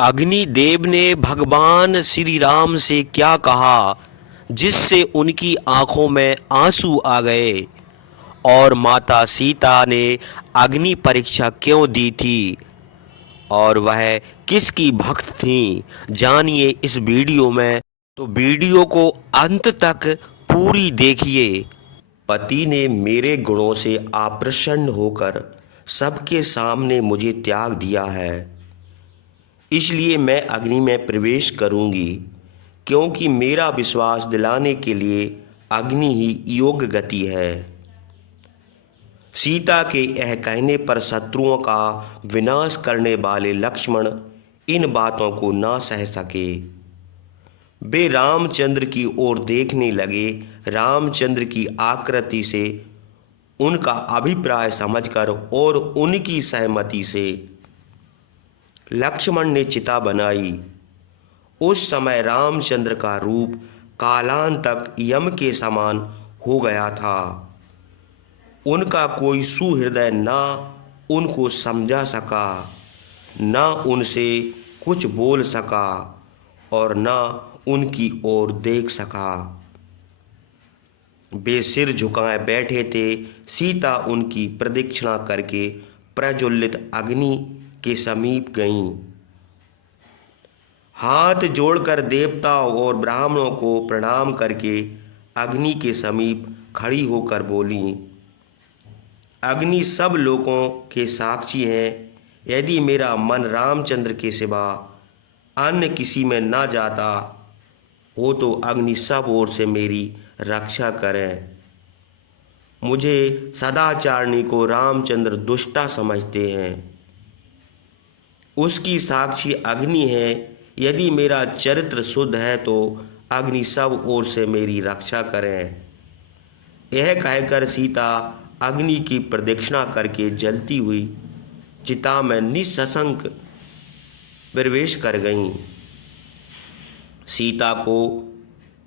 अग्निदेव ने भगवान श्री राम से क्या कहा जिससे उनकी आंखों में आंसू आ गए। और माता सीता ने अग्नि परीक्षा क्यों दी थी और वह किसकी भक्त थी, जानिए इस वीडियो में। तो वीडियो को अंत तक पूरी देखिए। पति ने मेरे गुणों से अप्रसन्न होकर सबके सामने मुझे त्याग दिया है, इसलिए मैं अग्नि में प्रवेश करूंगी, क्योंकि मेरा विश्वास दिलाने के लिए अग्नि ही योग्य गति है। सीता के यह कहने पर शत्रुओं का विनाश करने वाले लक्ष्मण इन बातों को ना सह सके। वे रामचंद्र की ओर देखने लगे। रामचंद्र की आकृति से, उनका अभिप्राय समझकर और उनकी सहमति से लक्ष्मण ने चिता बनाई। उस समय रामचंद्र का रूप कालांतक यम के समान हो गया था। उनका कोई सुहृदय ना उनको समझा सका, ना उनसे कुछ बोल सका और ना उनकी ओर देख सका। वे सिर झुकाए बैठे थे। सीता उनकी प्रदक्षिणा करके प्रज्वलित अग्नि के समीप गईं। हाथ जोड़कर देवताओं और ब्राह्मणों को प्रणाम करके अग्नि के समीप खड़ी होकर बोली, अग्नि सब लोगों के साक्षी है। यदि मेरा मन रामचंद्र के सिवा अन्य किसी में न जाता हो तो अग्नि सब ओर से मेरी रक्षा करें। मुझे सदाचारणी को रामचंद्र दुष्टा समझते हैं, उसकी साक्षी अग्नि है। यदि मेरा चरित्र शुद्ध है तो अग्नि सब ओर से मेरी रक्षा करें। यह कहकर सीता अग्नि की प्रदक्षिणा करके जलती हुई चिता में निसंशक प्रवेश कर गईं। सीता को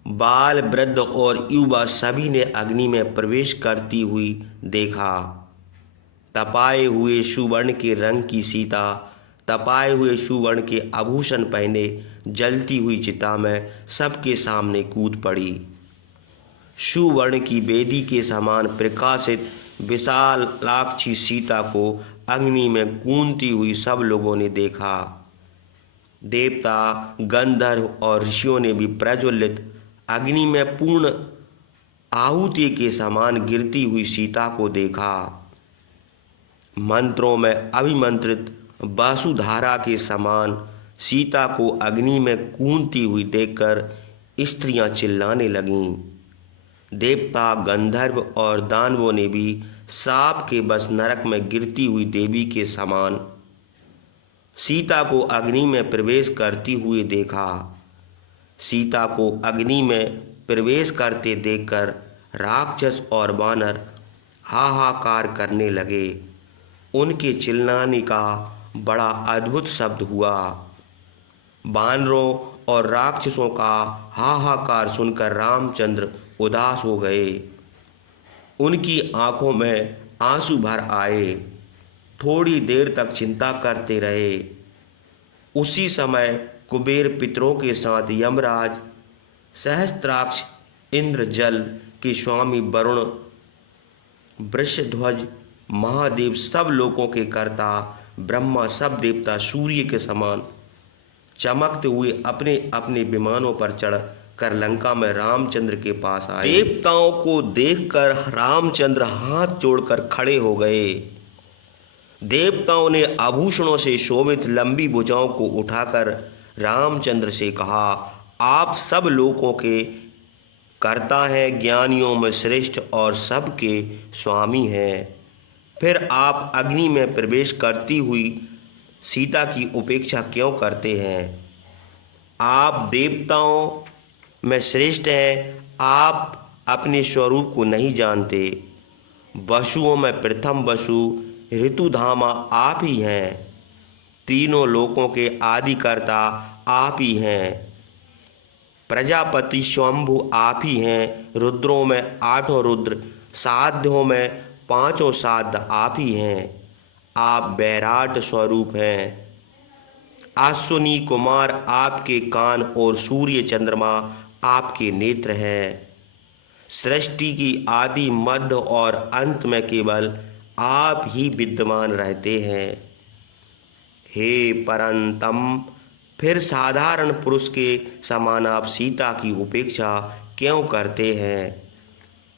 बाल, वृद्ध और युवा सभी ने अग्नि में प्रवेश करती हुई देखा। तपाए हुए सुवर्ण के रंग की सीता तपाए हुए सुवर्ण के आभूषण पहने जलती हुई चिता में सबके सामने कूद पड़ी। सुवर्ण की वेदी के समान प्रकाशित विशालाक्षी सीता को अग्नि में कूदती हुई सब लोगों ने देखा। देवता, गंधर्व और ऋषियों ने भी प्रज्वलित अग्नि में पूर्ण आहुति के समान गिरती हुई सीता को देखा। मंत्रों में अभिमंत्रित वसुधारा के समान सीता को अग्नि में कूदती हुई देखकर स्त्रियां चिल्लाने लगीं। देवता, गंधर्व और दानवों ने भी साप के बस नरक में गिरती हुई देवी के समान सीता को अग्नि में प्रवेश करती हुए देखा। सीता को अग्नि में प्रवेश करते देखकर राक्षस और वानर हाहाकार करने लगे। उनके चिल्लाने का बड़ा अद्भुत शब्द हुआ। वानरों और राक्षसों का हाहाकार सुनकर रामचंद्र उदास हो गए। उनकी आंखों में आंसू भर आए। थोड़ी देर तक चिंता करते रहे। उसी समय कुबेर पितरों के साथ यमराज, सहस्त्राक्ष, इंद्र, जल के स्वामी वरुण, वृषध्वज, महादेव, सब लोगों के कर्ता ब्रह्मा, सब देवता सूर्य के समान चमकते हुए अपने अपने विमानों पर चढ़ कर लंका में रामचंद्र के पास आए। देवताओं को देखकर रामचंद्र हाथ जोड़कर खड़े हो गए। देवताओं ने आभूषणों से शोभित लंबी भुजाओं को उठाकर रामचंद्र से कहा, आप सब लोगों के कर्ता हैं, ज्ञानियों में श्रेष्ठ और सबके स्वामी हैं। फिर आप अग्नि में प्रवेश करती हुई सीता की उपेक्षा क्यों करते हैं? आप देवताओं में श्रेष्ठ हैं। आप अपने स्वरूप को नहीं जानते। वसुओं में प्रथम वसु, ऋतुधामा आप ही हैं। तीनों लोकों के आदिकर्ता आप ही हैं। प्रजापति स्वयंभू आप ही हैं। रुद्रों में आठों रुद्र, साध्यों में पांचों साध्य आप ही हैं। आप वैराट स्वरूप हैं। अश्विनी कुमार आपके कान और सूर्य चंद्रमा आपके नेत्र हैं। सृष्टि की आदि मध्य और अंत में केवल आप ही विद्यमान रहते हैं। हे परंतम, फिर साधारण पुरुष के समान आप सीता की उपेक्षा क्यों करते हैं?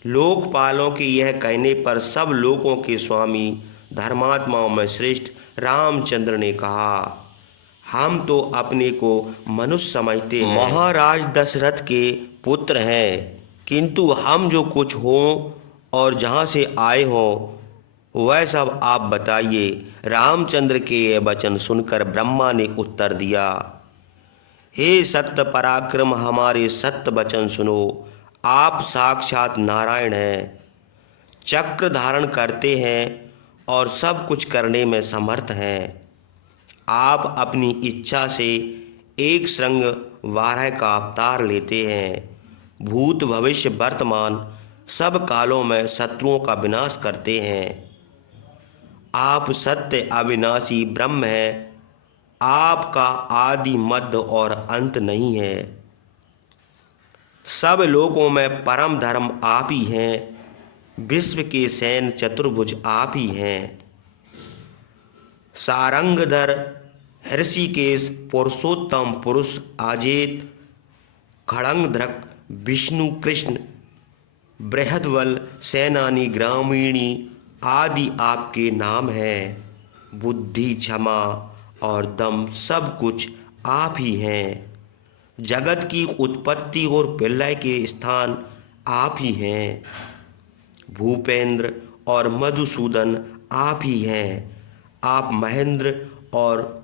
लोकपालों के यह कहने पर सब लोगों के स्वामी धर्मात्माओं में श्रेष्ठ रामचंद्र ने कहा, हम तो अपने को मनुष्य समझते हैं, महाराज दशरथ के पुत्र हैं, किंतु हम जो कुछ हों और जहाँ से आए हों वह सब आप बताइए। रामचंद्र के ये वचन सुनकर ब्रह्मा ने उत्तर दिया, हे सत्य पराक्रम, हमारे सत्य वचन सुनो। आप साक्षात नारायण हैं, चक्र धारण करते हैं और सब कुछ करने में समर्थ हैं। आप अपनी इच्छा से एक श्रृंग वाराह का अवतार लेते हैं, भूत भविष्य वर्तमान सब कालों में शत्रुओं का विनाश करते हैं। आप सत्य अविनाशी ब्रह्म हैं, आपका आदि मध्य और अंत नहीं है। सब लोगों में परम धर्म आप ही हैं, विश्व के सैन चतुर्भुज आप ही हैं। सारंगधर, ऋषिकेश, पुरुषोत्तम पुरुष, अजेत, खड़ंगधृक, विष्णु कृष्ण, बृहद्बल, सेनानी, ग्रामीणी आदि आपके नाम हैं। बुद्धि, क्षमा और दम सब कुछ आप ही हैं। जगत की उत्पत्ति और प्रलय के स्थान आप ही हैं। भूपेंद्र और मधुसूदन आप ही हैं। आप महेंद्र और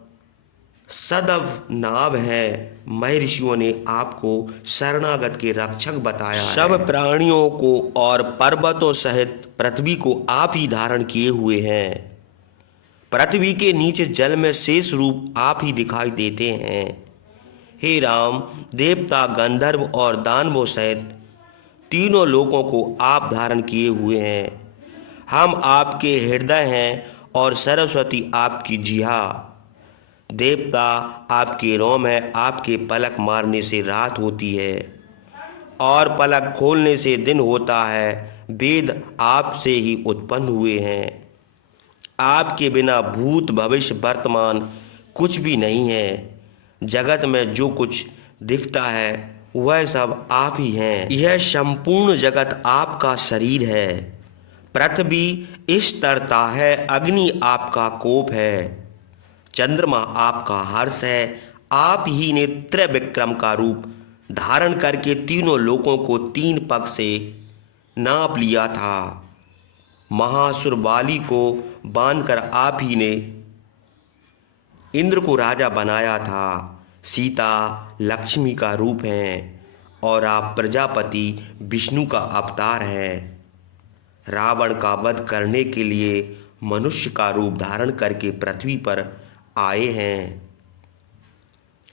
सदव नाभ हैं। महर्षियों ने आपको शरणागत के रक्षक बताया। सब प्राणियों को और पर्वतों सहित पृथ्वी को आप ही धारण किए हुए हैं। पृथ्वी के नीचे जल में शेष रूप आप ही दिखाई देते हैं। हे राम, देवता, गंधर्व और दानवों सहित तीनों लोगों को आप धारण किए हुए हैं। हम आपके हृदय हैं और सरस्वती आपकी जिह्वा। देवता आपके रोम है, आपके पलक मारने से रात होती है और पलक खोलने से दिन होता है। वेद आपसे ही उत्पन्न हुए हैं। आपके बिना भूत भविष्य वर्तमान कुछ भी नहीं है। जगत में जो कुछ दिखता है वह सब आप ही हैं। यह संपूर्ण जगत आपका शरीर है। पृथ्वी इस तरता है, अग्नि आपका कोप है, चंद्रमा आपका हर्ष है। आप ही ने त्रिविक्रम का रूप धारण करके तीनों लोकों को 3 पग से नाप लिया था। महासुर बाली को बांधकर आप ही ने इंद्र को राजा बनाया था। सीता लक्ष्मी का रूप है और आप प्रजापति विष्णु का अवतार है। रावण का वध करने के लिए मनुष्य का रूप धारण करके पृथ्वी पर आए हैं।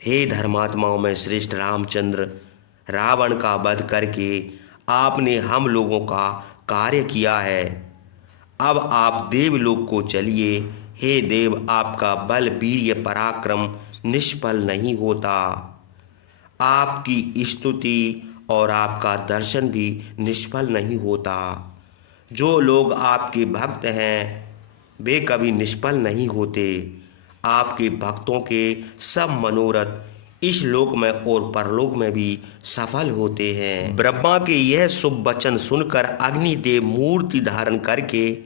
हे धर्मात्माओं में श्रेष्ठ रामचंद्र, रावण का वध करके आपने हम लोगों का कार्य किया है। अब आप देवलोक को चलिए। हे देव, आपका बल, वीर्य, पराक्रम निष्फल नहीं होता। आपकी स्तुति और आपका दर्शन भी निष्फल नहीं होता। जो लोग आपके भक्त हैं वे कभी निष्फल नहीं होते। आपके भक्तों के सब मनोरथ इस लोक में और परलोक में भी सफल होते हैं। ब्रह्मा के यह शुभ वचन सुनकर अग्निदेव मूर्ति धारण करके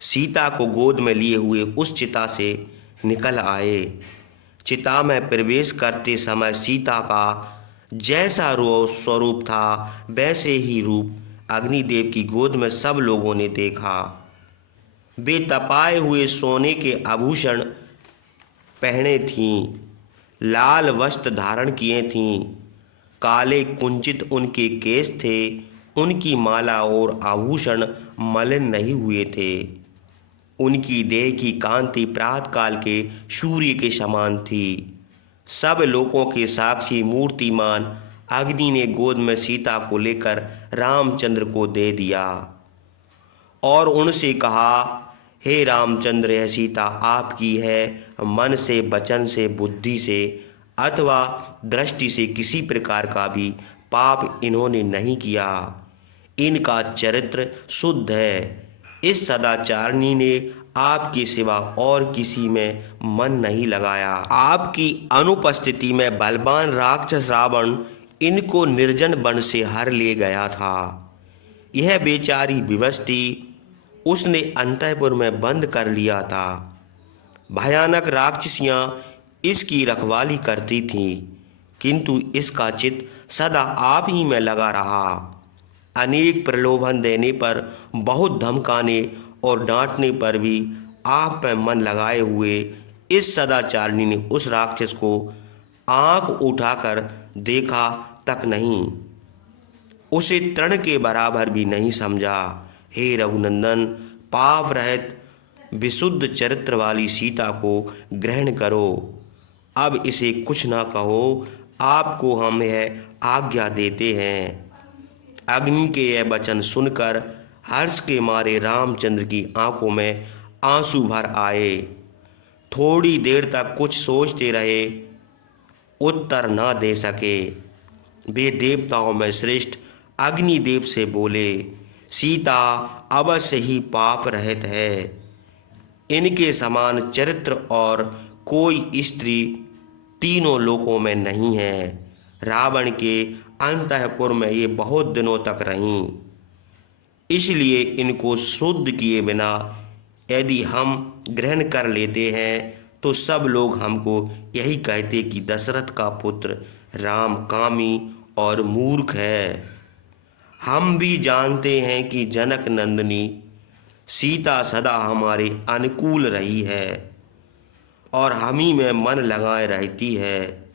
सीता को गोद में लिए हुए उस चिता से निकल आए। चिता में प्रवेश करते समय सीता का जैसा स्वरूप था वैसे ही रूप अग्निदेव की गोद में सब लोगों ने देखा। वे तपाए हुए सोने के आभूषण पहने थीं, लाल वस्त्र धारण किए थीं, काले कुंचित उनके केश थे, उनकी माला और आभूषण मलिन नहीं हुए थे। उनकी देह की कांति प्रातःकाल के सूर्य के समान थी। सब लोगों के साक्षी मूर्तिमान अग्नि ने गोद में सीता को लेकर रामचंद्र को दे दिया और उनसे कहा, हे रामचंद्र, यह सीता आपकी है। मन से, वचन से, बुद्धि से अथवा दृष्टि से किसी प्रकार का भी पाप इन्होंने नहीं किया। इनका चरित्र शुद्ध है। इस सदाचारिणी ने आपके सिवा और किसी में मन नहीं लगाया। आपकी अनुपस्थिति में बलवान राक्षस रावण इनको निर्जन वन से हर ले गया था। यह बेचारी विवश थी, उसने अंतःपुर में बंद कर लिया था। भयानक राक्षसियां इसकी रखवाली करती थीं, किंतु इसका चित्त सदा आप ही में लगा रहा। अनेक प्रलोभन देने पर, बहुत धमकाने और डांटने पर भी आप में मन लगाए हुए इस सदाचारिणी ने उस राक्षस को आंख उठाकर देखा तक नहीं, उसे तृण के बराबर भी नहीं समझा। हे रघुनंदन, पाप रहित विशुद्ध चरित्र वाली सीता को ग्रहण करो। अब इसे कुछ ना कहो, आपको हम यह आज्ञा देते हैं। अग्नि के यह वचन सुनकर हर्ष के मारे रामचंद्र की आंखों में आंसू भर आए। थोड़ी देर तक कुछ सोचते रहे, उत्तर न दे सके। वे देवताओं में श्रेष्ठ अग्निदेव से बोले, सीता अवश्य ही पाप रहित है। इनके समान चरित्र और कोई स्त्री तीनों लोकों में नहीं है। रावण के अंतःपुर में ये बहुत दिनों तक रहीं, इसलिए इनको शुद्ध किए बिना यदि हम ग्रहण कर लेते हैं तो सब लोग हमको यही कहते कि दशरथ का पुत्र राम कामी और मूर्ख है। हम भी जानते हैं कि जनक नंदिनी सीता सदा हमारे अनुकूल रही है और हम ही में मन लगाए रहती है।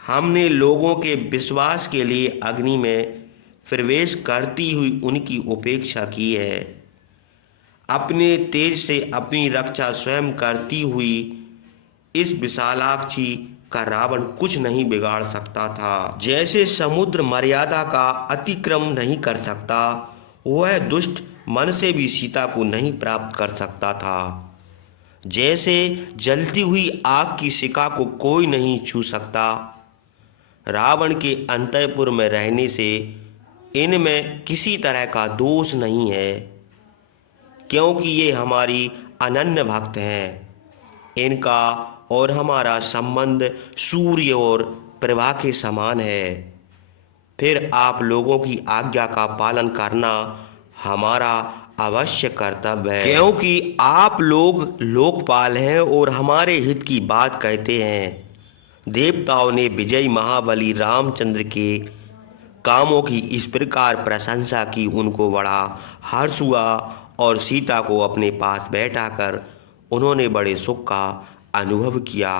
हमने लोगों के विश्वास के लिए अग्नि में प्रवेश करती हुई उनकी उपेक्षा की है। अपने तेज से अपनी रक्षा स्वयं करती हुई इस विशालाक्षी का रावण कुछ नहीं बिगाड़ सकता था। जैसे समुद्र मर्यादा का अतिक्रम नहीं कर सकता, वह दुष्ट मन से भी सीता को नहीं प्राप्त कर सकता था। जैसे जलती हुई आग की शिखा को कोई नहीं छू सकता, रावण के अंतःपुर में रहने से इनमें किसी तरह का दोष नहीं है, क्योंकि ये हमारी अनन्य भक्त हैं। इनका और हमारा संबंध सूर्य और प्रभा के समान है। फिर आप लोगों की आज्ञा का पालन करना हमारा अवश्य कर्तव्य है, क्योंकि आप लोग लोकपाल हैं और हमारे हित की बात कहते हैं। देवताओं ने विजयी महाबली रामचंद्र के कामों की इस प्रकार प्रशंसा की, उनको बड़ा हर्ष हुआ और सीता को अपने पास बैठाकर उन्होंने बड़े सुख का अनुभव किया।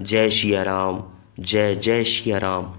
जय सिया राम, जय जय सिया राम।